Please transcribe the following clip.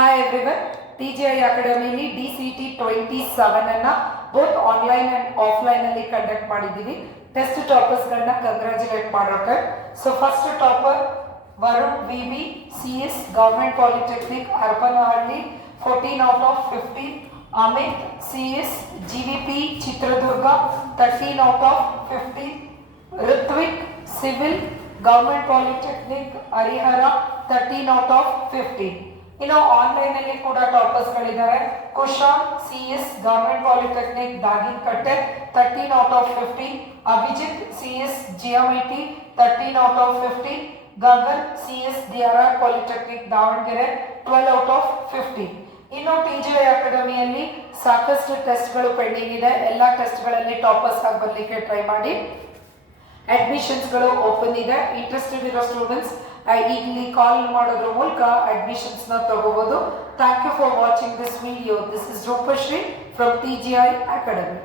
Hi everyone, TGI Academy Dcet 27 ಅನ್ನ both online and offline ಅಲ್ಲಿ conduct ಮಾಡಿದ್ದೀವಿ. Test toppers ಗಳನ್ನ ಕಂಗ್ರಾಚುಲೇಟ್ ಮಾಡೋಕೆ. So first topper Varun VB CS government polytechnic Harapanahalli 14 out of 15. Amit CS GVP Chitradurga 13 out of 15. Ritvik civil government polytechnic Harihara 13 out of 15. ಇನ್ನು online ಅಲ್ಲಿ ಕೂಡ toppers ಗಳಿದ್ದಾರೆ. Kushal CS government polytechnic Daginakatte 13 out of 15. Abhijit CS GMIT 13 out of 15. Gagan CS DRR polytechnic Davanagere 12 out of 15. ಇನ್ನು TGI ಅಕಾಡೆಮಿಯಲ್ಲಿ ಸಾಕಷ್ಟು ಟೆಸ್ಟ್ಗಳು pending ಇದೆ. ಎಲ್ಲ ಟೆಸ್ಟ್ಗಳಲ್ಲಿ toppers ಆಗಿ ಬರಲಿಕ್ಕೆ ಟ್ರೈ ಮಾಡಿ. ಅಡ್ಮಿಷನ್ಸ್ಗಳು ಓಪನ್ ಇದೆ. ಇಂಟ್ರೆಸ್ಟೆಡ್ ಇರೋ ಸ್ಟೂಡೆಂಟ್ಸ್ ಇಲ್ಲಿ ಕಾಲ್ ಮಾಡೋದ್ರ ಮೂಲಕ ಅಡ್ಮಿಷನ್ಸ್ ನ ತಗೋಬಹುದು. Thank you for watching this video. This is Rupashree from TGI Academy.